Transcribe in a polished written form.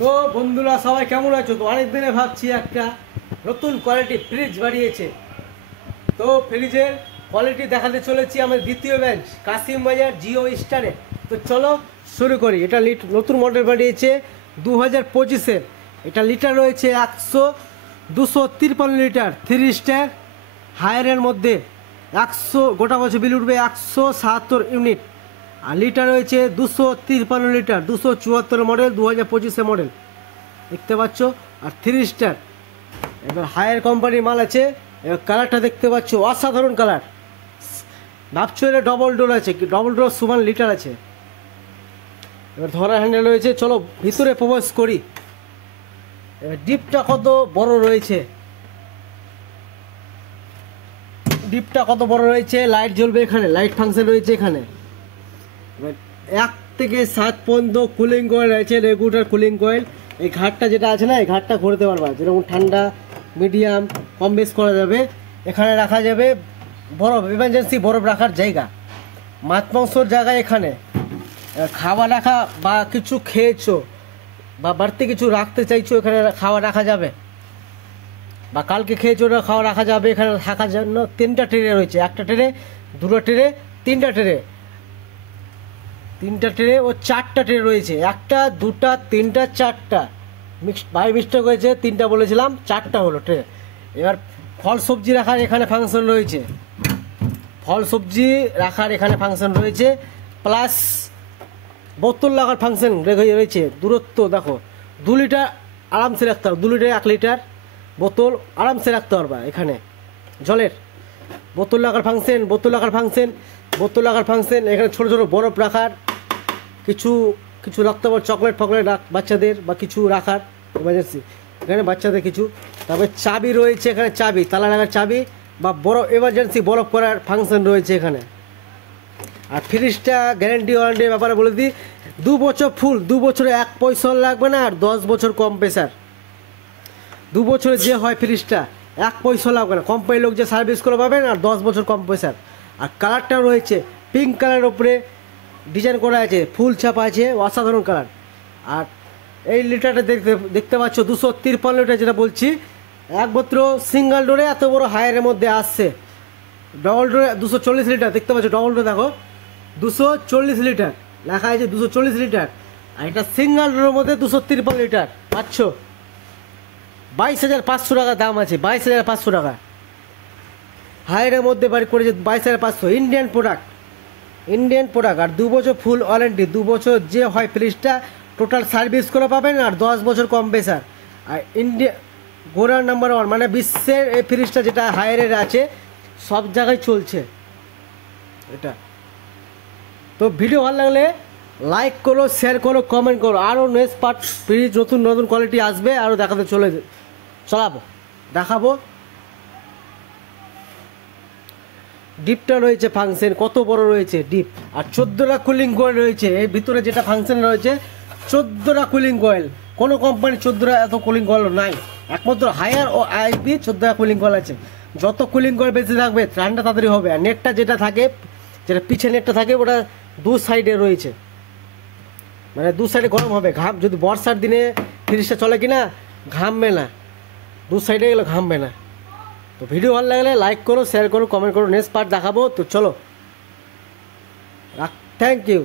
তো বন্ধুরা সবাই কেমন আছো? তো অনেক দিনে ভাবছি একটা নতুন কোয়ালিটি ফ্রিজ বাড়িয়েছে। তো ফ্রিজের কোয়ালিটি দেখাতে চলেছি আমাদের দ্বিতীয় ব্রাঞ্চ কাশিম বাজার জিও স্টারে। তো চলো শুরু করি। এটা নতুন মডেল বাড়িয়েছে 2025-এর। এটা লিটার রয়েছে 253 লিটার, 3 স্টার হায়ারের মধ্যে 100 গোটা বছর বিল উঠবে 177 ইউনিট। আর লিটার রয়েছে 253 লিটার, 274 মডেল, 2025-এর মডেল দেখতে পাচ্ছ। আর 3 স্টার এবার হায়ার কোম্পানির মাল আছে। এবার কালারটা দেখতে পাচ্ছ, অসাধারণ কালার। ভাবছো এটা ডবল ডোর আছে, ডবল ডোর সমান লিটার আছে। এবার ধরা হ্যান্ডেল রয়েছে। চলো ভিতরে প্রবেশ করি। এবার ডিপটা কত বড় রয়েছে, ডিপটা কত বড় রয়েছে। লাইট জ্বলবে এখানে, লাইট ফাংশন রয়েছে এখানে। 1 থেকে 7 পর্যন্ত কুলিং কয়েল রয়েছে, রেগুলেটর কুলিং কয়েল। এই ঘাটটা যেটা আছে না, এই ঘাটটা ঘুরতে পারবা, যেরকম ঠান্ডা মিডিয়াম কম বেশ করা যাবে। এখানে রাখা যাবে বরফ, ইমার্জেন্সি বরফ রাখার জায়গা, মাছ মাংসর জায়গা এখানে। খাওয়া রাখা বা কিছু খেয়েছো বা বাড়তি কিছু রাখতে চাইছো, এখানে খাওয়া রাখা যাবে। বা কালকে খেয়েছো ওটা খাওয়া রাখা যাবে এখানে থাকার জন্য। 3টা ট্রে রয়েছে, একটা ট্রে, 2টো ট্রে, 3টা ট্রে, 3টা ট্রে ও 4টা ট্রে রয়েছে। 1টা 2টা 3টা 4টা বাই মিস্টেক হয়েছে, 3টা বলেছিলাম, 4টা হলো ট্রে। এবার ফল সবজি রাখার এখানে ফাংশন রয়েছে, ফল সবজি রাখার এখানে ফাংশন রয়েছে। প্লাস বোতল রাখার ফাংশন রয়েছে। দূরত্ব দেখো, 2 লিটার আরামসে রাখতে হবে, 2 লিটার 1 লিটার বোতল আরামসে রাখতে পারবা এখানে জলের। বোতল রাখার ফাংশন, বোতল রাখার ফাংশন, বোতল রাখার ফাংশন। এখানে ছোটো ছোটো বরফ রাখার, কিছু কিছু রাখতে পারো, চকলেট ফকলেট বাচ্চাদের বা কিছু রাখার এমার্জেন্সি এখানে বাচ্চাদের কিছু। তারপরে চাবি রয়েছে এখানে, চাবি তালা রাখার চাবি বা বরফ এমার্জেন্সি বরফ করার ফাংশন রয়েছে এখানে। আর ফ্রিজটা গ্যারেন্টি ওয়ারেন্টির ব্যাপারে বলে দিই, 2 বছর ফুল, 2 বছরে 1 পয়সা লাগবে না। আর 10 বছর কম্প্রেসার, 2 বছরে যে হয় ফ্রিজটা 1 পয়সা লাগবে না। কোম্পানির লোক যে সার্ভিস করে পাবেন, আর 10 বছর কম্প্রেসার। আর কালারটাও রয়েছে পিঙ্ক কালারের উপরে ডিজাইন করা আছে, ফুল ছাপা আছে, অসাধারণ কালার। আর এই লিটারটা দেখতে পাচ্ছ 253 লিটার, যেটা বলছি একমাত্র সিঙ্গেল ডোরে এত বড় হায়ারের মধ্যে আসছে। ডবল ডোরে 240 লিটার দেখতে পাচ্ছ, ডবল ডোর দেখো 240 লিটার লেখা আছে, 240 লিটার। আর এটা সিঙ্গেল ডোরের মধ্যে 253 লিটার পাচ্ছ। 22,500 টাকা দাম আছে, 22,500 টাকা হায়ারের মধ্যে বাড়ি করেছে। 22,500 ইন্ডিয়ান প্রোডাক্ট, ইন্ডিয়ান প্রোডাক্ট। আর 2 বছর ফুল ওয়ারেন্টি, 2 বছর যে হয় ফ্রিজটা টোটাল সার্ভিস করে পাবেন। আর 10 বছর কম্প্রেসার। আর ইন্ডিয়া গোড়ার নাম্বার 1, মানে বিশ্বের এই ফ্রিজটা যেটা হায়ারের আছে সব জায়গায় চলছে এটা। তো ভিডিও ভালো লাগলে লাইক করো, শেয়ার করো, কমেন্ট করো। আরও নেক্সট পার্ট ফ্রিজ নতুন নতুন কোয়ালিটি আসবে, আরও দেখাবো। ডিপটা রয়েছে ফাংশন, কত বড় রয়েছে ডিপ। আর 14টা কুলিং কয়েল রয়েছে এর ভিতরে, যেটা ফাংশন রয়েছে 14টা কুলিং কয়েল। কোনো কোম্পানি 14টা এত কুলিং কয়েল নাই, একমাত্র হায়ার ও আইপি 14টা কুলিং কয়েল আছে। যত কুলিং কয়েল বেশি থাকবে ঠান্ডা তাড়াতাড়ি হবে। আর নেটটা যেটা থাকে, যেটা পিছনে নেটটা থাকে, ওটা 2 সাইডে রয়েছে, মানে 2 সাইডে গরম হবে। ঘাম যদি বর্ষার দিনে ফ্রিজটা চলে কিনা ঘামবে না, 2 সাইডে গেলে ঘামবে না। তো ভিডিও ভালো লাগলে লাইক করো, শেয়ার করো, কমেন্ট করো। নেক্সট পার্ট দেখাবো। তো চলো, থ্যাংক ইউ।